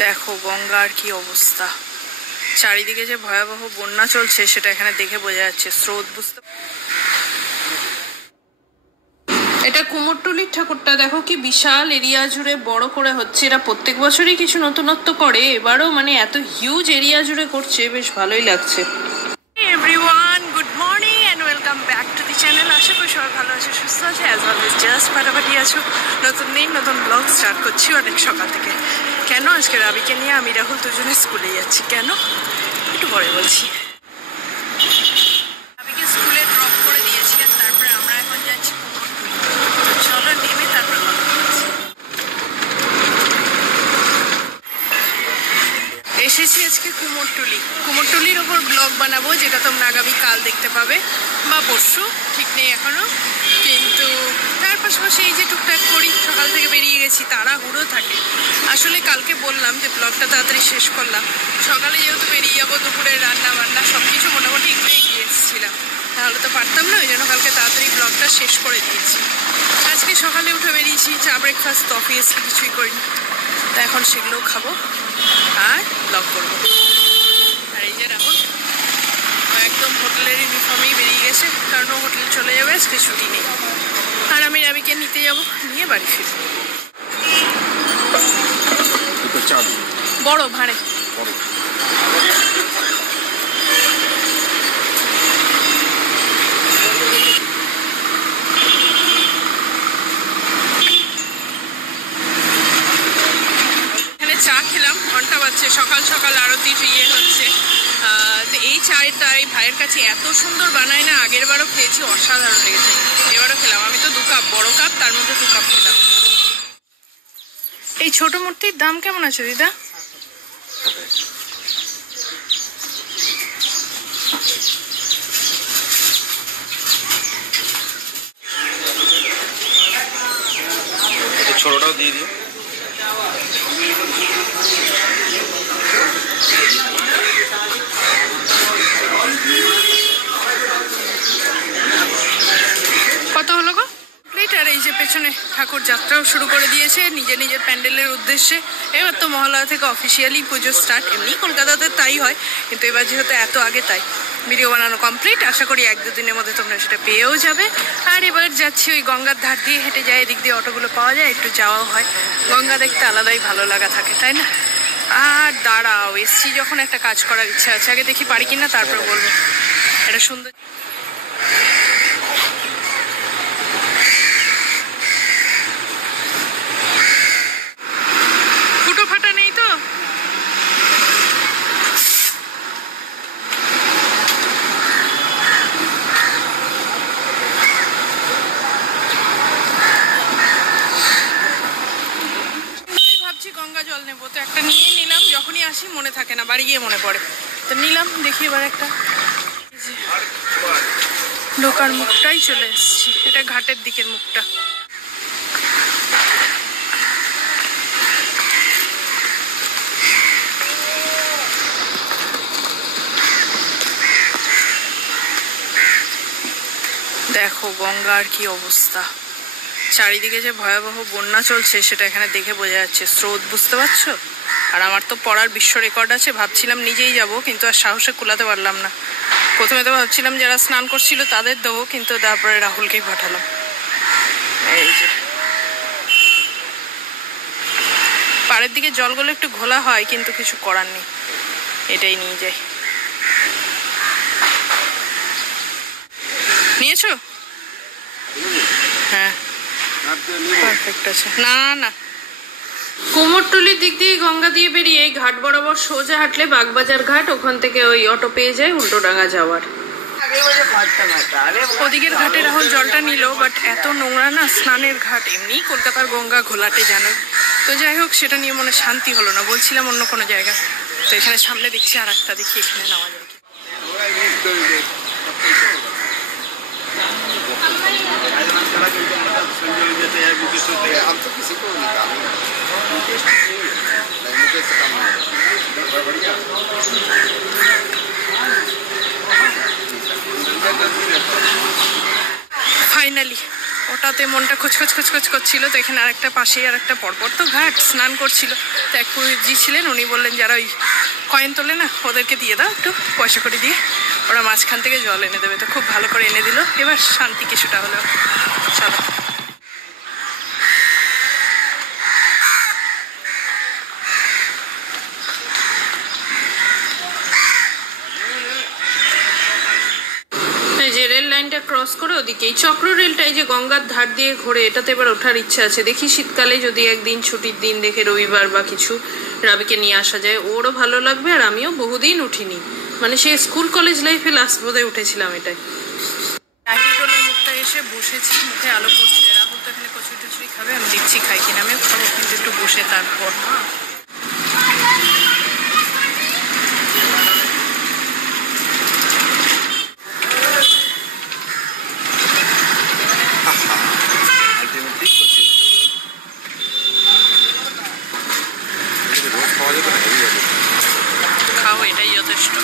দেখো গঙ্গার কি অবস্থা, চারিদিকে যে ভয়াবহ বন্যা চলছে সেটা এখানে দেখে বোঝা যাচ্ছে। স্রোত বুঝতে, এটা কুমোরটুলির ঠাকুরটা দেখো কি বিশাল এরিয়া জুড়ে বড় করে হচ্ছে। এরা প্রত্যেক বছরই কিছু নতুনত্ব করে, এবারও মানে এত হিউজ এরিয়া জুড়ে করছে, বেশ ভালোই লাগছে। Everyone, good morning and welcome back to the channel. আশা করি সবাই ভালো আছে, সুস্থ আছে, অ্যাজ অলওয়েজ জাস্ট ফাটাফাটি আছো। নতুন দিন নতুন ব্লগ স্টার্ট করছি অনেক সকাল থেকে। কেন আজকে রাবিকে নিয়ে আমি রাহুল দুজনে স্কুলে যাচ্ছি, কেন একটু পরে বলছি। রাবিকে স্কুলে ড্রপ করে দিয়েছি আর তারপরে আমরা এখন যাচ্ছি কুমোরটুলি। তো চলো নেমে তারপর কথা বলছি। এসেছি আজকে কুমোরটুলি। কুমোরটুলির ওপর ব্লগ বানাবো, যেটা তোমরা আগামী কাল দেখতে পাবে বা পরশু, ঠিক নেই এখনো। কিন্তু তার পাশাপাশি এই যে টুকটাক করি, সকাল থেকে বেরিয়ে গেছি, তাড়াহুড়ো থাকে। আসলে কালকে বললাম যে ব্লগটা তাড়াতাড়ি শেষ করলাম, সকালে যেহেতু বেরিয়ে যাবো, দুপুরের রান্না বান্না সব কিছু মোটামুটি একটু এগিয়ে এসেছিলাম, তাহলে তো পারতাম না। ওই জন্য কালকে তাড়াতাড়ি ব্লগটা শেষ করে দিয়েছি। আজকে সকালে উঠে বেরিয়েছি, চা ব্রেকফাস্ট তো অবভিয়াসলি কিছুই করিনি, তা এখন সেগুলোও খাবো আর ব্লগ করবো। আর এই যে রাহুল একদম হোটেলের ইউনিফর্মেই বেরিয়ে গেছে, কারণ ও হোটেলে চলে যাবে, আজকে ছুটি নেই। আর আমি রাবিকে নিতে যাব, নিয়ে বাড়ি ফিরব। বড় ভাঁড়ে চা খেলাম, ঘন্টা বাজছে, সকাল সকাল আরতির ইয়ে হচ্ছে। তো এই চাটা এই ভাইয়ের কাছে এত সুন্দর বানায় না, আগের বারও খেয়েছি, অসাধারণ লেগেছে, এবারও খেলাম। আমি তো 2 কাপ, বড় কাপ, তার মধ্যে 2 কাপ খেলাম। এই ছোট মূর্তির দাম কেমন আছে দিদা? ছোটটাও দিয়ে দিও। কত হলো গো প্লেট? আর এই যে পেছনে ঠাকুর যাত্রাও শুরু করে দিয়েছে নিজের নিজের প্যান্ডেলের উদ্দেশ্যে। এবার তো মহালয়া থেকে অফিসিয়ালি পুজো স্টার্ট, এমনি কলকাতাতে তাই হয়, কিন্তু এবার যেহেতু এত আগে তাই ভিডিও বানানো কমপ্লিট। আশা করি 1-2 দিনের মধ্যে তোমরা সেটা পেয়েও যাবে। আর এবার যাচ্ছি ওই গঙ্গার ধার দিয়ে, হেঁটে যায়, এদিক দিয়ে অটোগুলো পাওয়া যায়, একটু যাওয়াও হয়। গঙ্গা দেখতে আলাদাই ভালো লাগা থাকে, তাই না? আর দাঁড়াও, এসছি যখন একটা কাজ করার ইচ্ছা আছে, আগে দেখি পারি কিনা, তারপর বলবো। এটা সুন্দর ফুটো ফাটা নেই তো? ভাবছি গঙ্গা জল নেবো, তো একটা নিয়ে নিলাম, যখনই আসি মনে থাকে না, বাড়ি গিয়ে মনে পড়ে, তো নিলাম। দেখি এবার একটা ঢোকার মুখটাই চলে এসেছি, এটা ঘাটের দিকের মুখটা। দেখো গঙ্গার কি অবস্থা, চারিদিকে যে ভয়াবহ বন্যা চলছে সেটা এখানে দেখে বোঝা যাচ্ছে। স্রোত বুঝতে পারছো? আর আমার তো পড়ার বিশ্ব রেকর্ড আছে, ভাবছিলাম নিজেই যাব, কিন্তু আর সাহসে কুলাতে পারলাম না। প্রথমে তো ভাবছিলাম যারা স্নান করছিল তাদের দেবো, কিন্তু তারপরে রাহুলকেই পাঠালাম। এই যে পাড়ের দিকে জলগুলো একটু ঘোলা হয়, কিন্তু কিছু করার নেই, এটাই নিয়ে যাই। নিয়েছো? হ্যাঁ পারফেক্ট আছে। না না, কুমোরটুলির দিক দিয়ে গঙ্গা দিয়ে বেরিয়ে এই ঘাট বরাবর সোজা হাঁটলে বাগবাজার ঘাট, ওখান থেকে ওই অটো পেয়ে যায় উল্টোডাঙ্গা যাওয়ার। ওদিকের ঘাটে রাহুল জলটা নিল, বাট এত নোংরা না, স্নানের ঘাট, এমনি কলকাতার গঙ্গা ঘোলাটে জানো তো। যাই হোক, সেটা নিয়ে মনে শান্তি হলো না, বলছিলাম অন্য কোনো জায়গা। তো এখানে সামনে দেখছি আর একটা, দেখি এখানে নেওয়া যায়। ফাইনালি ওটাতে মনটা খচখচ করছিল। তো এখানে আরেকটা পাশেই আরেকটা পরপর তো ঘাট, স্নান করছিল। তো এক পুরুষজি ছিলেন, উনি বললেন যারা ওই কয়েন তোলে না ওদেরকে দিয়ে দাও, একটু পয়সা করে দিয়ে ওরা মাঝখান থেকে জল এনে দেবে। তো খুব ভালো করে এনে দিল, এবার শান্তি কিছুটা হলো। চলো যে রেল লাইনটা ক্রস করে ওদিকে এই চক্র রেলটাই যে গঙ্গার ধার দিয়ে ঘোরে, এটাতে এবার ওঠার ইচ্ছা আছে। দেখি শীতকালে যদি একদিন ছুটির দিন দেখে রবিবার বা কিছু রাবিকে নিয়ে আসা যায়, ওরও ভালো লাগবে। আর আমিও বহুদিন উঠিনি, মানে সে স্কুল কলেজ লাইফে লাস্ট বোধহয় উঠেছিলাম এটাই। রাহিটোলার মুখটা এসে বসেছি, মুখে আলো পড়ছে। রাহুল তো এখানে কচুরি টচুরি খাবে, আমি দেখছি খাই কিনা। আমিও খাবো, কিন্তু একটু বসে তারপর। খাও, এটাই যথেষ্ট।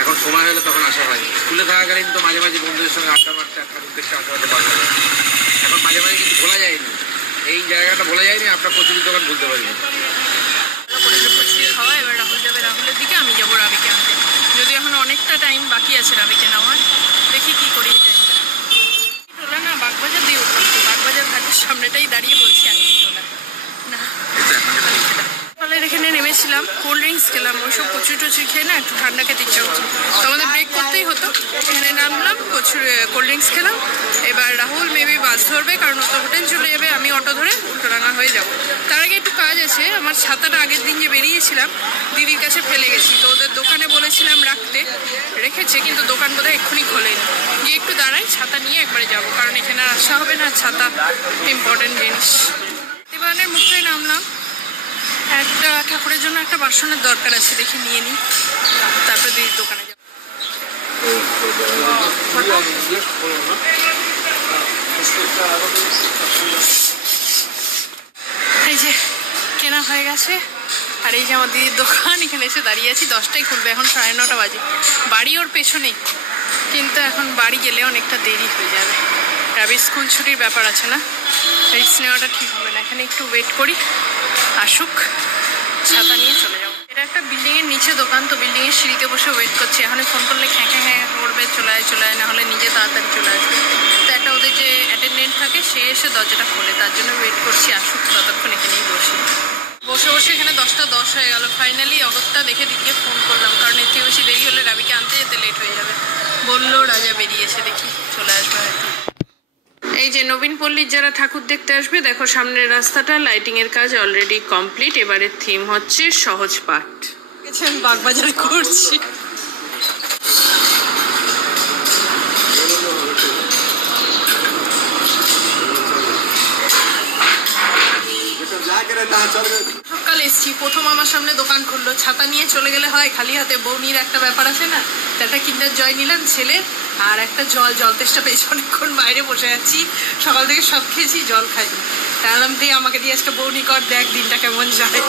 এখন সময় হলে তখন আসা হয়। স্কুলে থাকাকালীন তো মাঝে মাঝে বন্ধুদের সঙ্গে আড্ডা মারতে, ঠাকুর দেখতে আড্ডা মারতে পারবে। এখন মাঝে মাঝে কিছু ভোলা যায়নি, এই জায়গাটা ভোলা যায়নি। আপনার কচুরির দোকান বলতে পারি খাওয়া। এবার রাহুল যাবে রাহুলের দিকে, আমি যাবো রাবিকে আনতে। যদি এখন অনেকটা টাইম বাকি আছে রাবিকে নেওয়ার, দেখি কি করি। টোলা না, বাগবাজার দিয়ে উঠলাম। তো বাগবাজার ঘাটের সামনেটাই দাঁড়িয়ে বলছি আমি টোলা না। এখানে নেমেছিলাম, কোল্ড ড্রিঙ্কস খেলাম, ওইসব কচুরি টচুরি খেয়ে না একটু ঠান্ডা খেতে ইচ্ছা হচ্ছে। তো আমাদের ব্রেক করতেই হতো। এখানে নামলাম, কোল্ড ড্রিঙ্কস খেলাম। এবার রাহুল মেবি বাস ধরবে, কারণ ও তো হোটেল চলে যাবে। আমি অটো ধরে উল্টোডাঙা হয়ে যাব। তার আগে একটু কাজ আছে। আমার ছাতাটা আগের দিন যে বেরিয়েছিলাম দিদির কাছে ফেলে গেছি। তো ওদের দোকানে বলেছিলাম রাখতে, রেখেছে, কিন্তু দোকান বোধহয় এক্ষুনি খোলেনি। গিয়ে একটু দাঁড়াই, ছাতা নিয়ে একবারে যাব, কারণ এখানে আর আসা হবে না। ছাতা ইম্পর্টেন্ট জিনিস। দিবানের মুখে নামলাম। একটা ঠাকুরের জন্য একটা বাসনের দরকার আছে, দেখি নিয়ে নিই, তারপরে দিদির দোকানে যাব। এই যে কেনা হয়ে গেছে, আর এই যে আমার দিদির দোকান। এখানে এসে দাঁড়িয়ে আছি, 10টায় খুলবে, এখন 9:30 বাজে। বাড়ি ওর পেছনেই, কিন্তু এখন বাড়ি গেলে অনেকটা দেরি হয়ে যাবে। রাবির স্কুল ছুটির ব্যাপার আছে না, রিস্ক নেওয়াটা ঠিক হবে না। এখানে একটু ওয়েট করি, আসুক, ছাতা নিয়ে চলে যাবো। এটা একটা বিল্ডিং এর নিচে দোকান, তো বিল্ডিং এর সিঁড়িতে বসে ওয়েট করছি। এখন ফোন করলে হ্যাঁ করবে, চলে আয়, না হলে নিজে তাড়াতাড়ি চলে আসবে। তো একটা ওদের যে অ্যাটেন্ডেন্ট থাকে, সে এসে দরজাটা খোলে, তার জন্য ওয়েট করছি আসুক, ততক্ষণ এখানেই বসে বসে এখানে 10:10 হয়ে গেল। ফাইনালি অগত্যা দেখে দিদিকে ফোন করলাম, কারণ এর থেকে বেশি দেরি হলে রাবিকে আনতে যেতে লেট হয়ে যাবে। বললো রাজা বেরিয়েছে, দেখি চলে আসবে হয়তো। এই যে নবীন পল্লীর যারা ঠাকুর দেখতে আসবে, দেখো সামনের রাস্তাটা লাইটিং এর কাজ অলরেডি কমপ্লিট। এবারের থিম হচ্ছে সহজ পাঠ। আমি বাগবাজার করছি। সকালে এসছি, প্রথম আমার সামনে দোকান খুললো, ছাতা নিয়ে চলে গেলে হয় খালি হাতে। বৌনির একটা ব্যাপার আছে না, একটা কিন্ডার জয় নিলাম ছেলে, আর একটা জল তেষ্টা পেয়েছি, অনেকক্ষণ বাইরে বসে আছি, সকাল থেকে সব খেয়েছি, জল খাইনি। তাহলে দিয়ে আমাকে দিয়ে আজকে বৌনি কর, দেখ দিনটা কেমন যায়।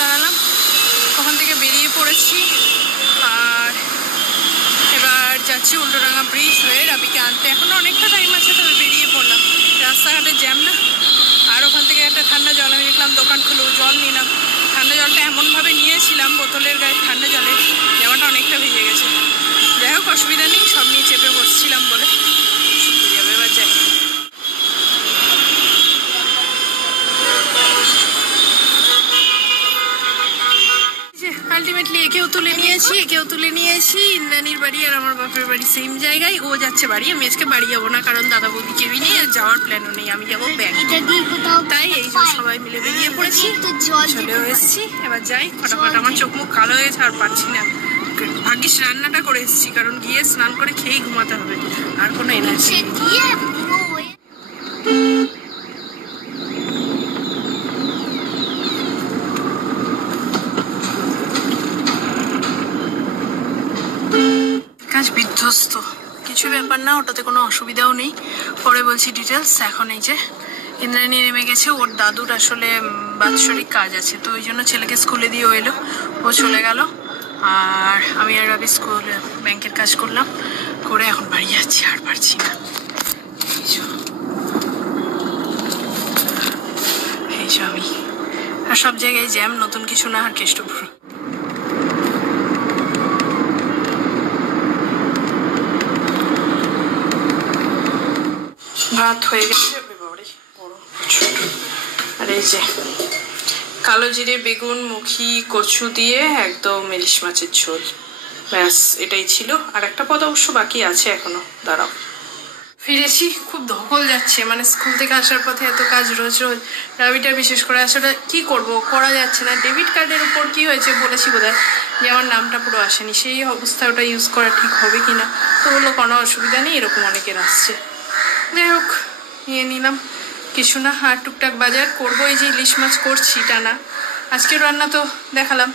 দাঁড়ালাম, ওখান থেকে বেরিয়ে পড়েছি, আর এবার যাচ্ছি উল্টোডাঙা ব্রিজ হয়ে রাবিকে আনতে। এখনো অনেকটা টাইম আছে, তবে বেরিয়ে পড়লাম। রাস্তাঘাটে জ্যাম না। আর ওখান থেকে একটা ঠান্ডা জল, আমি দেখলাম দোকান খুলো, জল নিলাম। ঠান্ডা জলটা এমনভাবে নিয়েছিলাম বোতলের গায়ে ঠান্ডা জলে, জামাটা অনেকটা ভিজে গেছে। যাই হোক, অসুবিধা নেই, সব নিয়ে চেপে বসছিলাম বলে শুকিয়ে যাবে। এবার যাই। আলটিমেটলি একেও তুলে নিয়েছি। ইন্দ্রাণীর বাড়ি আর আমার বাপের বাড়ি সেম জায়গায়। ও যাচ্ছে বাড়ি, আমি আজকে বাড়ি যাবো না, কারণ দাদা বৌদি কেউই নেই, আর যাওয়ার প্ল্যানও নেই। আমি যাবো ব্যাংক। তাই এই যে সবাই মিলে বেরিয়ে পড়েছি, চলেও এসেছি। এবার যাই, ফটাফট। আমার চোখ মুখ কালো হয়েছে, আর পারছি না, ভাগ্যিস রান্নাটা করে এসেছি, কারণ গিয়ে স্নান করে খেয়েই ঘুমাতে হবে, আর কোনো এনার্জি। কাজ বিধ্বস্ত, কিছু ব্যাপার না, ওটাতে কোনো অসুবিধাও নেই, পরে বলছি ডিটেলস। এখন এই যে ইন্দ্রাণী নেমে গেছে, ওর দাদুর আসলে বাৎসরিক কাজ আছে, তো ওই জন্য ছেলেকে স্কুলে দিয়ে এলো, ও চলে গেল, আর আমি আর রবি স্কুলে ব্যাংকের কাজ করলাম, করে এখন বাড়ি যাচ্ছি, আর পারছি না। এই যে আমি, আর সব জায়গায় জ্যাম, নতুন কিছু না, আর কেষ্টপুর। ভাত হয়ে গেছে, আর এই যে কালো জিরে, বেগুন, মুখি, কচু দিয়ে একদম ইলিশ মাছের ঝোল, ব্যাস এটাই ছিল। আর একটা পদ অবশ্য বাকি আছে এখনো, দাঁড়াও। ফিরেছি, খুব ধকল যাচ্ছে, মানে স্কুল থেকে আসার পথে এত কাজ রোজ রোজ, রাবিটা বিশেষ করে আসলে কি করব, করা যাচ্ছে না। ডেবিট কার্ডের উপর কি হয়েছে বলেছি বোধহয়, যে আমার নামটা পুরো আসেনি, সেই অবস্থায় ওটা ইউজ করা ঠিক হবে কিনা, তো বললো কোনো অসুবিধা নেই, এরকম অনেকের আসছে। যাই হোক, নিয়ে নিলাম, কিছু না। আর টুকটাক বাজার করবো, এই যে ইলিশ মাছ করছি টানা, আজকের রান্না তো দেখালাম,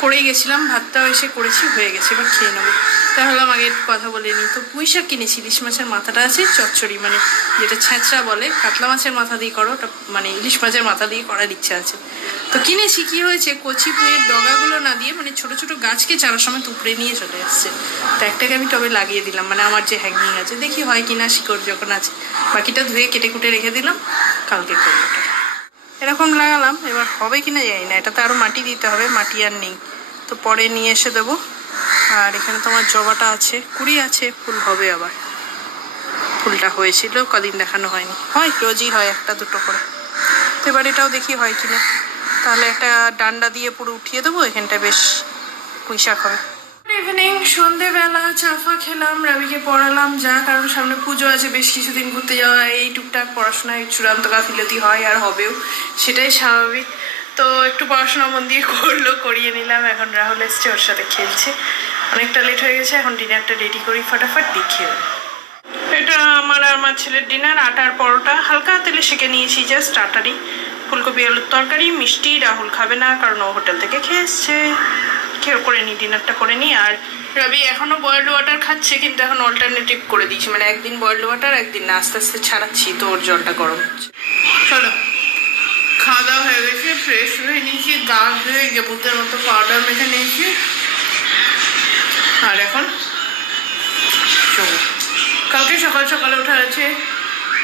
করেই গেছিলাম, ভাতটাও এসে করেছি, হয়ে গেছে, এবার খেয়ে নেবো। তাহলাম আগে কথা বলে নিই, তো পুঁই শাক কিনেছি, ইলিশ মাছের মাথাটা আছে চচ্চড়ি, মানে যেটা ছেঁচড়া বলে, কাতলা মাছের মাথা দিয়ে করো, ওটা মানে ইলিশ মাছের মাথা দিয়ে করার ইচ্ছা আছে, তো কিনেছি। কি হয়েছে, কচি পুঁয়ের ডগাগুলো না দিয়ে, মানে ছোট ছোট গাছকে চারার সময় উপড়ে নিয়ে চলে আসছে, তো একটাকে আমি টবে লাগিয়ে দিলাম, মানে আমার যে হ্যাঙ্গিং আছে, দেখি হয় কিনা, শিকড় যখন আছে, বাকিটা ধুয়ে কেটে কুটে রেখে দিলাম, কালকে করবো। এরকম লাগালাম, এবার হবে কিনা জানি না, এটাতে আরো মাটি দিতে হবে, মাটি আর নেই, তো পরে নিয়ে এসে দেবো। আর এখানে তোমার জবাটা আছে, কুড়ি আছে, ফুল হবে আবার, ফুলটা হয়েছিল কদিন দেখানো হয়নি, হয় রোজই হয় একটা দুটো করে, তো এবার এটাও দেখি হয় কিনা, তাহলে একটা ডান্ডা দিয়ে পুরো উঠিয়ে দেবো, এখানটা বেশ পুঁই শাক হবে। ইভিনিং, সন্ধেবেলা চাফা খেলাম, রবিকে পড়ালাম যা, কারণ সামনে পুজো আছে, বেশ কিছুদিন ঘুরতে যাওয়া, এই টুকটাক পড়াশোনায় চূড়ান্ত গাফিলতি হয়, আর হবেও, সেটাই স্বাভাবিক। তো একটু পড়াশোনা মন দিয়ে করলো, করিয়ে নিলাম। এখন রাহুল এসছে, ওর সাথে খেলছে, অনেকটা লেট হয়ে গেছে, এখন ডিনারটা রেডি করি ফটাফট, দিয়ে খেয়ে। এটা আমার আর আমার ছেলের ডিনার, আটার পরোটা, হালকা তেলে সেঁকে নিয়েছি, জাস্ট আটারই, ফুলকপি আলুর তরকারি, মিষ্টি। রাহুল খাবে না, কারণ ও হোটেল থেকে খেয়ে এসছে, খেয়ে করে নিই, ডিনারটা করে নিই। আর রবি এখনো বয়েলড ওয়াটার খাচ্ছে, কিন্তু এখন অল্টারনেটিভ করে দিয়েছি, মানে একদিন বয়েলড ওয়াটার, একদিন না, আস্তে আস্তে ছাড়াচ্ছি, তো ওর জলটা গরম হচ্ছে। চলো, খাওয়া দাওয়া হয়ে গেছে, ফ্রেশ হয়ে নিয়েছি, গা ধুয়ে ভূতের মতো পাউডার মেখে নিয়েছি, আর এখন চলো, কালকে সকাল সকালে ওঠা আছে,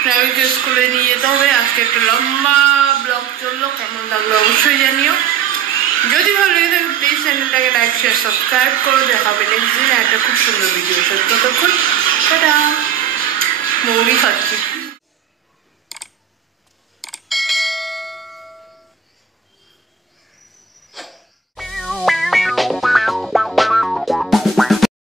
রবিকে স্কুলে নিয়ে যেতে হবে। আজকে একটা লম্বা ব্লগ চললো, কেমন লাগলো অবশ্যই জানিও, যদি ভালো লেগে থাকে প্লিজ চ্যানেলটাকে লাইক শেয়ার সাবস্ক্রাইব করো। দেখা হবে নেক্সট দিন একটা খুব সুন্দর ভিডিও, ততক্ষণ টাটা। মৌরি খাচ্ছি।